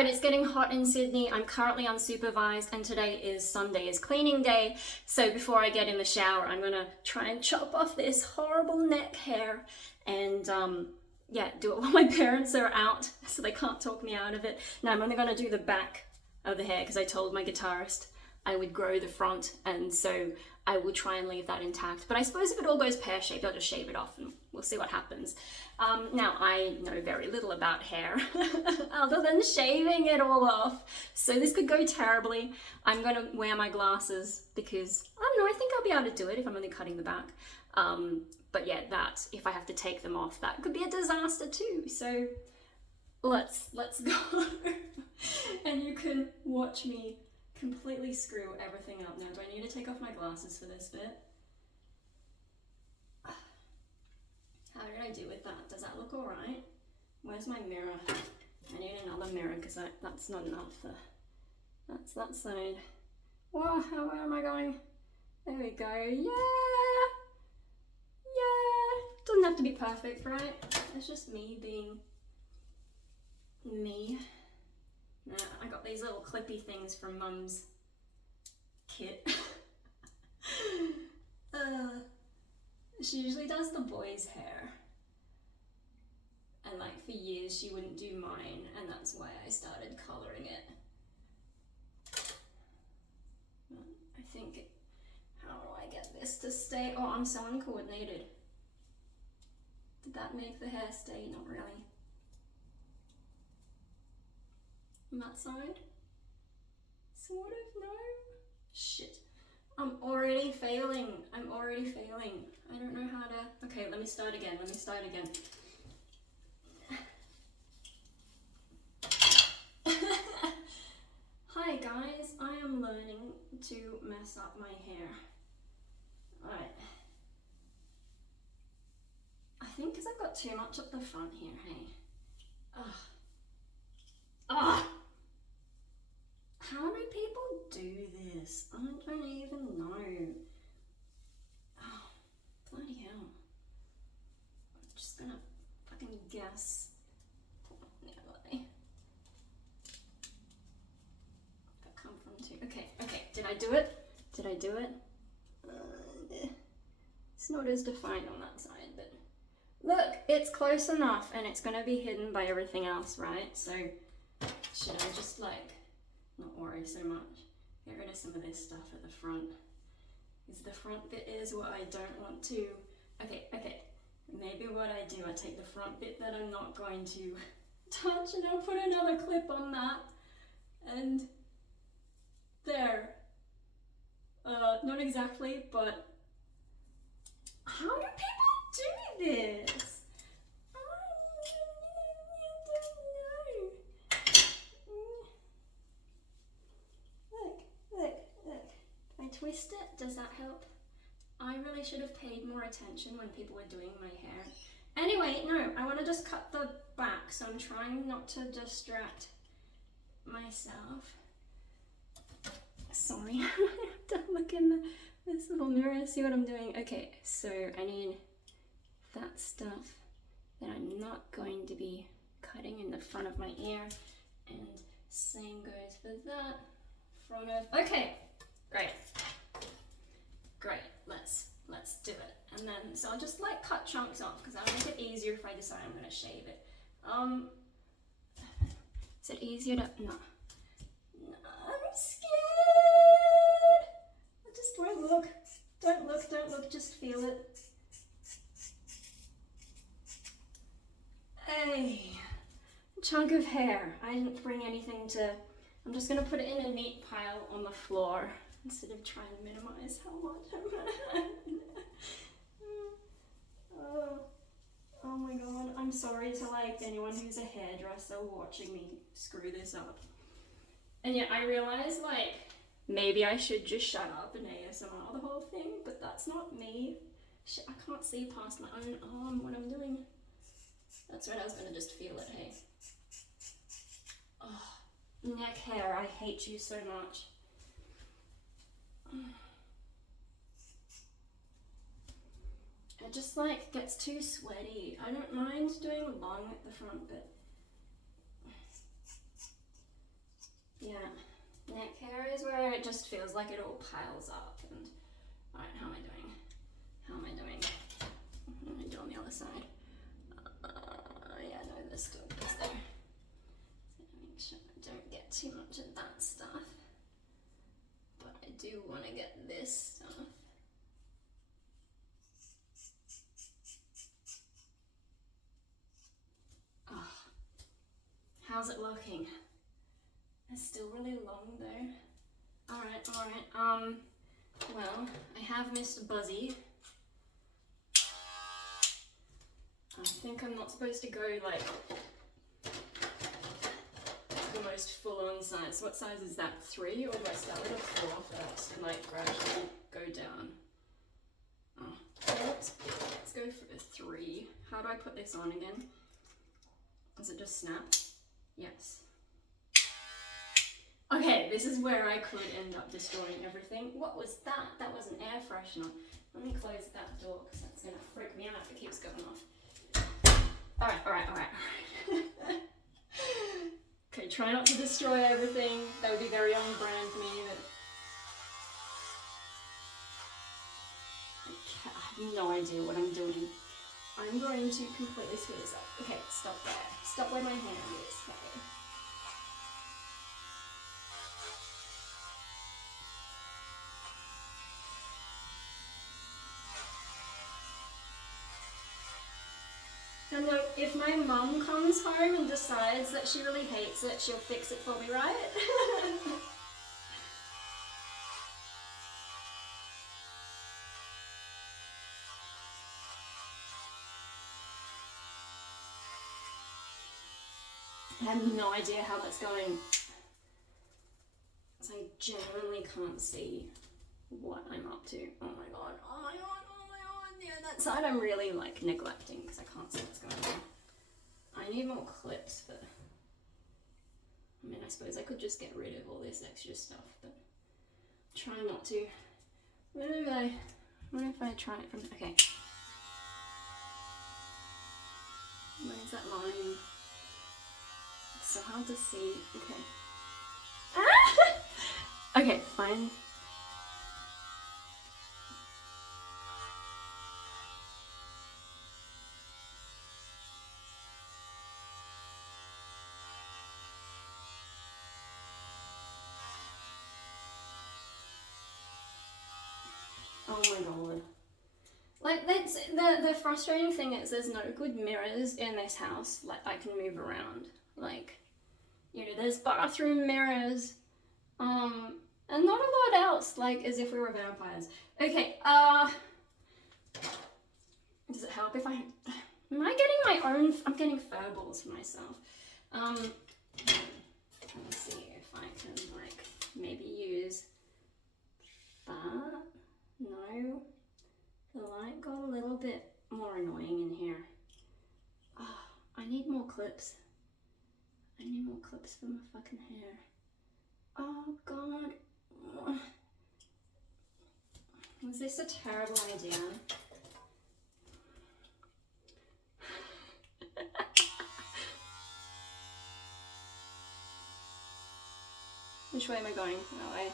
Alright, it's getting hot in Sydney. I'm currently unsupervised and today is Sunday, is cleaning day. So before I get in the shower, I'm gonna try and chop off this horrible neck hair and yeah, do it while my parents are out so they can't talk me out of it. Now I'm only gonna do the back of the hair because I told my guitarist I would grow the front, and so I will try and leave that intact. But I suppose if it all goes pear-shaped, I'll just shave it off and we'll see what happens. Now, I know very little about hair other than shaving it all off. So this could go terribly. I'm gonna wear my glasses because, I don't know, I think I'll be able to do it if I'm only cutting the back. But yeah, that, if I have to take them off, that could be a disaster too. So let's go. And you can watch me completely screw everything up. Now, do I need to take off my glasses for this bit? How did I do with that? Does that look alright? Where's my mirror? I need another mirror because that's not enough. That's that side. Whoa, where am I going? There we go. Yeah! Yeah! Doesn't have to be perfect, right? It's just me being me. I got these little clippy things from Mum's kit. She usually does the boys' hair. And like for years she wouldn't do mine, and that's why I started colouring it. I think, how do I get this to stay? Oh, I'm so uncoordinated. Did that make the hair stay? Not really. On that side? Sort of, no? Shit. I'm already failing. I don't know how to... Okay, let me start again. Hi guys, I am learning to mess up my hair. Alright. I think because I've got too much up the front here, hey? Ugh. How do people do this? I don't even know. Oh, bloody hell. I'm just gonna fucking guess. That come from two. Okay, did I do it? It's not as defined on that side, but look, it's close enough and it's gonna be hidden by everything else, right? So should I just like not worry so much? Get rid of some of this stuff at the front. Because the front bit is what I don't want to... Okay. Maybe what I do, I take the front bit that I'm not going to touch and I'll put another clip on that. And there. Not exactly, but how do people do this? Twist it? Does that help? I really should have paid more attention when people were doing my hair. Anyway, no, I want to just cut the back, so I'm trying not to distract myself. Sorry, I have to look in this little mirror, see what I'm doing. Okay, so I need that stuff that I'm not going to be cutting in the front of my ear, and same goes for that front of... Okay. Great, let's do it. And then, so I'll just like cut chunks off because that'll make it easier if I decide I'm gonna shave it. Is it easier to, no, I'm scared. I just don't look, just feel it. Hey, chunk of hair. I didn't bring anything to, I'm just gonna put it in a neat pile on the floor instead of trying to minimize how much I'm gonna... Oh my god, I'm sorry to like anyone who's a hairdresser watching me screw this up. And yet I realize like maybe I should just shut up and ASMR the whole thing, but that's not me. Shit, I can't see past my own arm when I'm doing... That's when I was gonna just feel it, hey. Oh, neck hair, I hate you so much. It just like gets too sweaty. I don't mind doing long at the front, but it just feels like it all piles up. And all right, how am I doing? How am I doing? What am I doing on the other side? Yeah, no, this still goes there. So make sure I don't get too much of that stuff. But I do want to get this stuff. Oh, how's it looking? It's still really long though. Alright. Well, I have missed Buzzy. I think I'm not supposed to go like the most full-on size. What size is that? 3? Or do I start with a 4 first and like gradually go down? Oh, let's go for a 3. How do I put this on again? Does it just snap? Yes. Okay, this is where I could end up destroying everything. What was that? That was an air freshener. Let me close that door because that's gonna freak me out if it keeps going off. Alright. Okay, try not to destroy everything. That would be very on brand for me, but I have no idea what I'm doing. I'm going to completely screw this up. Okay, stop there. Stop where my hand is. Okay. And look, if my mum comes home and decides that she really hates it, she'll fix it for me, right? I have no idea how that's going. So I genuinely can't see what I'm up to. Oh my god. Yeah, that side I'm really like neglecting because I can't see what's going on. I need more clips, but I mean, I suppose I could just get rid of all this extra stuff, but try not to. What if I try it from, okay. Where's that line? It's so hard to see, okay. Ah! Okay, fine. Oh my god. Like, that's the frustrating thing is there's no good mirrors in this house. Like, I can move around. Like, you know, there's bathroom mirrors. And not a lot else, like, as if we were vampires. Okay, does it help if I... Am I getting my own... I'm getting furballs for myself. Let me see if I can, like, maybe use that. No. The light got a little bit more annoying in here. Oh, I need more clips. I need more clips for my fucking hair. Oh god. Was this a terrible idea? Which way am I going? That way.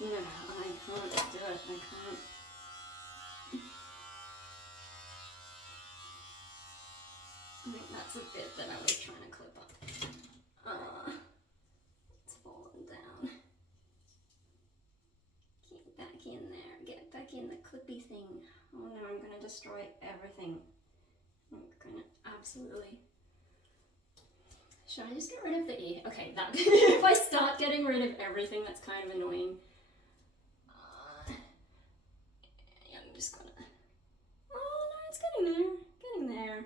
No, I can't do it. I can't. I think that's a bit that I was trying to clip up. It's fallen down. Get back in there. Get back in the clippy thing. Oh no, I'm going to destroy everything. I'm going to absolutely... Should I just get rid of the ear? Okay, that. If I start getting rid of everything, that's kind of annoying. Yeah, I'm just gonna... Oh no, it's getting there. Getting there.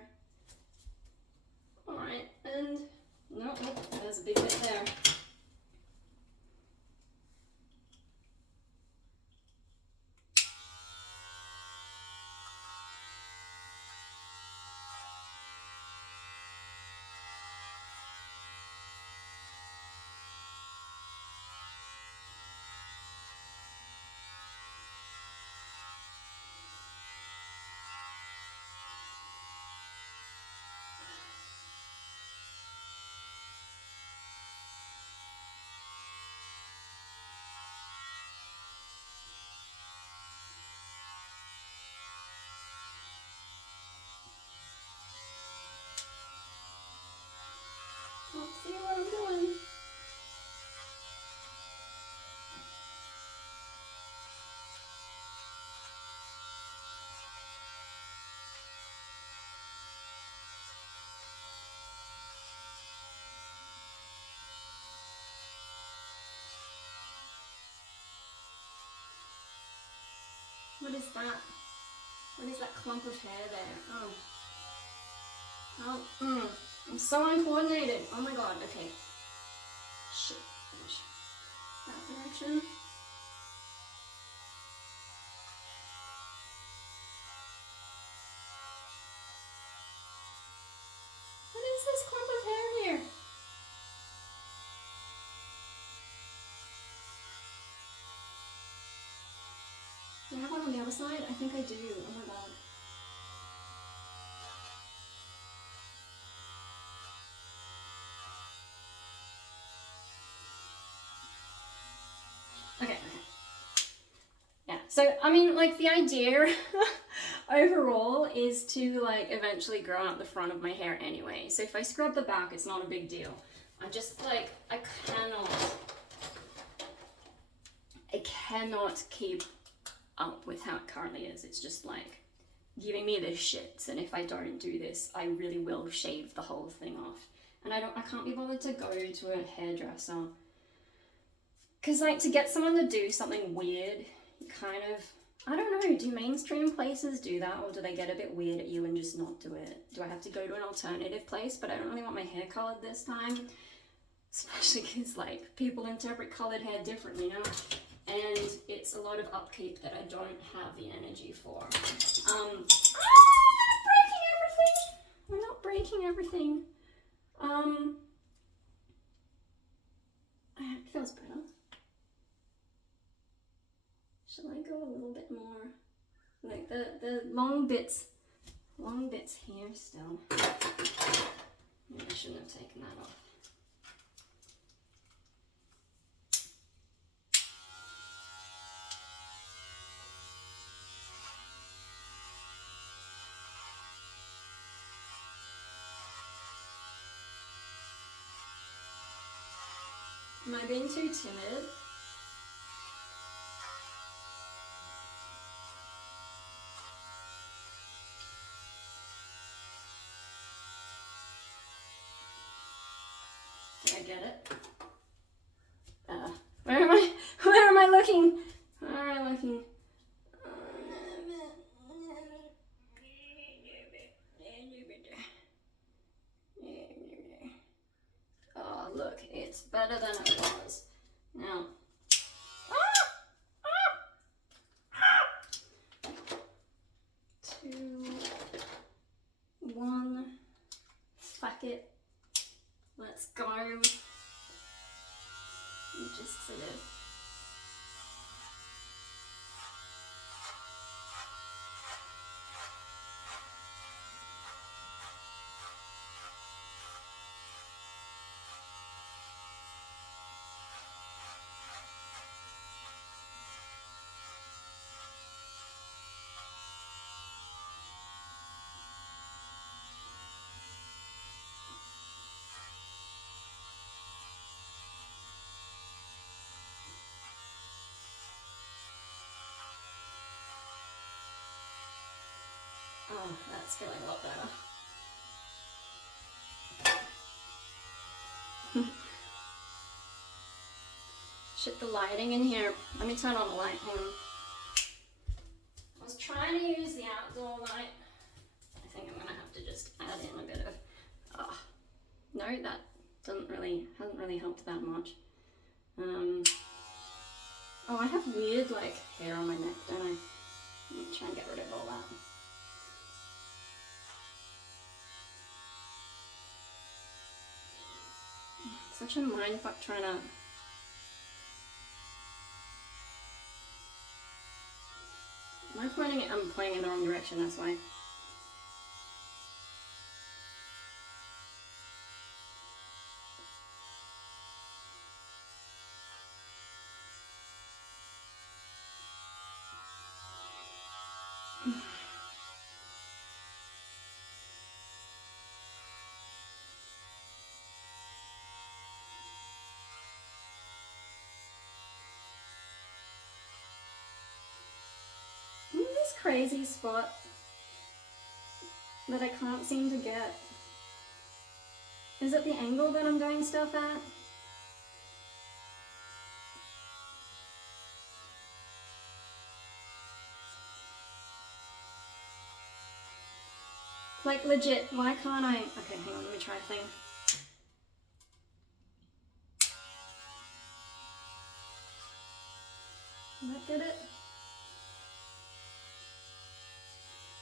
Alright, and... No, there's a big bit there. is that? What is that clump of hair there? I'm so uncoordinated. Oh my god, okay. Shit. That direction. What is this clump of hair here? Do I have one on the other side? I think I do. Oh my god. Okay. Yeah, so I mean, like, the idea overall is to, like, eventually grow out the front of my hair anyway. So if I scrub the back, it's not a big deal. I just, like, I cannot keep up with how it currently is. It's just, like, giving me the shits, and if I don't do this, I really will shave the whole thing off. And I can't be bothered to go to a hairdresser. Because, like, to get someone to do something weird, kind of, I don't know, do mainstream places do that, or do they get a bit weird at you and just not do it? Do I have to go to an alternative place? But I don't really want my hair coloured this time, especially because, like, people interpret coloured hair differently, you know? And it's a lot of upkeep that I don't have the energy for. I'm not breaking everything. It feels better. Should I go a little bit more? Like the long bits here still. Maybe I shouldn't have taken that off. Am I being too timid? Did I get it? Where am I? Where am I looking? Where am I looking? Oh, look, it's better than it was. Now. 2, 1. Fuck it. Let's go. You just sort of. Oh, that's feeling a lot better. Shit, the lighting in here. Let me turn on the light. Hang on. I was trying to use the outdoor light. I think I'm gonna have to just add in a bit of. No, that hasn't really helped that much. Oh, I have weird, like, hair on my neck, don't I? Let me try and get rid of all that. Such a mindfuck trying to. Am I pointing it? I'm pointing in the wrong direction, that's why. This crazy spot that I can't seem to get. Is it the angle that I'm doing stuff at? Like legit, why can't I? Okay, hang on, let me try a thing. Did that get it?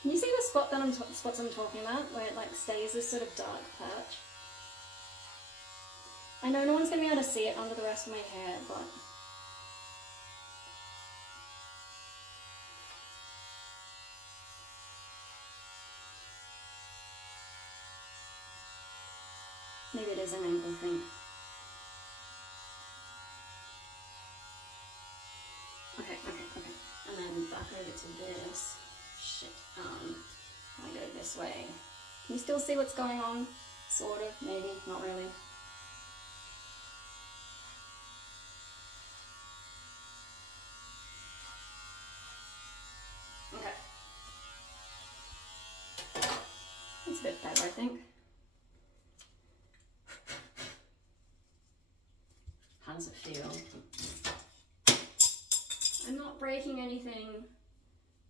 Can you see the spot that spots I'm talking about, where it like stays this sort of dark patch? I know no one's gonna be able to see it under the rest of my hair, but maybe it is an angle thing. Okay. And then back over to this. Shit. I go this way. Can you still see what's going on? Sort of, maybe, not really. Okay. It's a bit better, I think. How does it feel? I'm not breaking anything.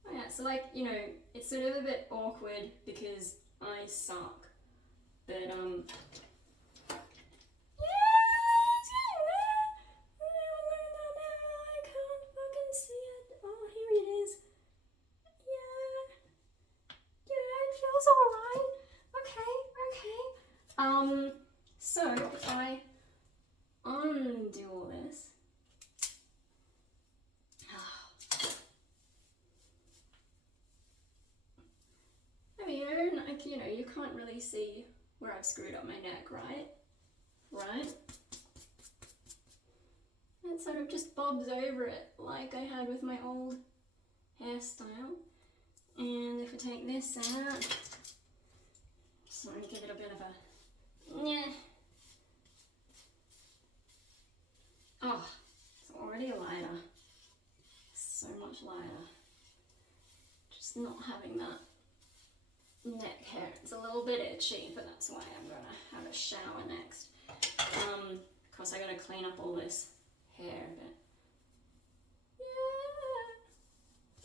Oh yeah, so like, you know, it's sort of a bit awkward because I suck. But I can't fucking see it. Oh, here it is. Yeah, it feels alright. Okay. So if I undo all this. I mean, like, you know, you can't really see where I've screwed up my neck, right? Right? It sort of just bobs over it like I had with my old hairstyle. And if I take this out, just want to give it a bit of a, yeah. Oh, it's already lighter. So much lighter. Just not having that neck hair. It's a little bit itchy, but that's why I'm gonna have a shower next. Of course I gotta clean up all this hair, but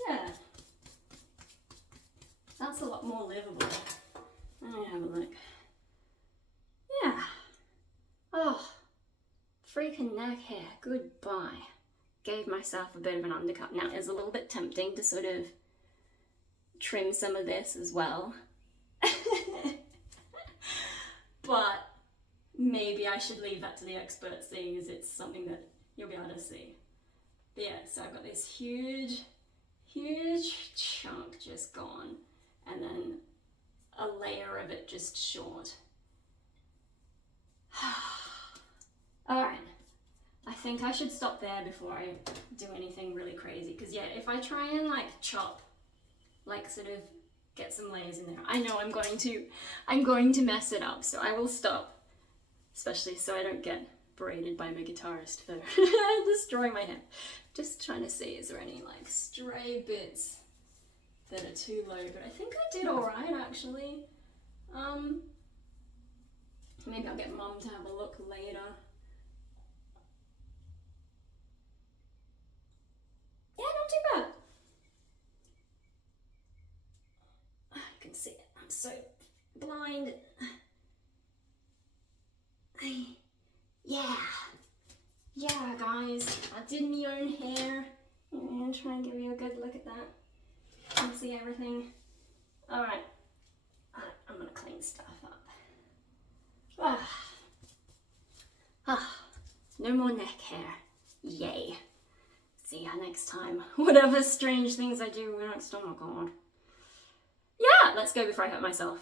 yeah. That's a lot more livable. Let me have a look. Yeah. Oh, freaking neck hair, goodbye. Gave myself a bit of an undercut. Now it's a little bit tempting to sort of trim some of this as well. But maybe I should leave that to the experts, seeing as it's something that you'll be able to see. But yeah, so I've got this huge chunk just gone, and then a layer of it just short. Alright, I think I should stop there before I do anything really crazy, because yeah, if I try and like chop, like sort of get some layers in there, I know I'm going to mess it up, so I will stop, especially so I don't get berated by my guitarist for destroying my hair. Just trying to see, is there any like stray bits that are too low, but I think I did alright actually. Maybe I'll get Mum to have a look later. Yeah, not too bad. You can see it, I'm so blind. Yeah guys, I did my own hair. I'm gonna try and give you a good look at that. You can see everything. Alright, I'm gonna clean stuff up. No more neck hair. Yay. See ya next time. Whatever strange things I do next, oh my god. Yeah, let's go before I hurt myself.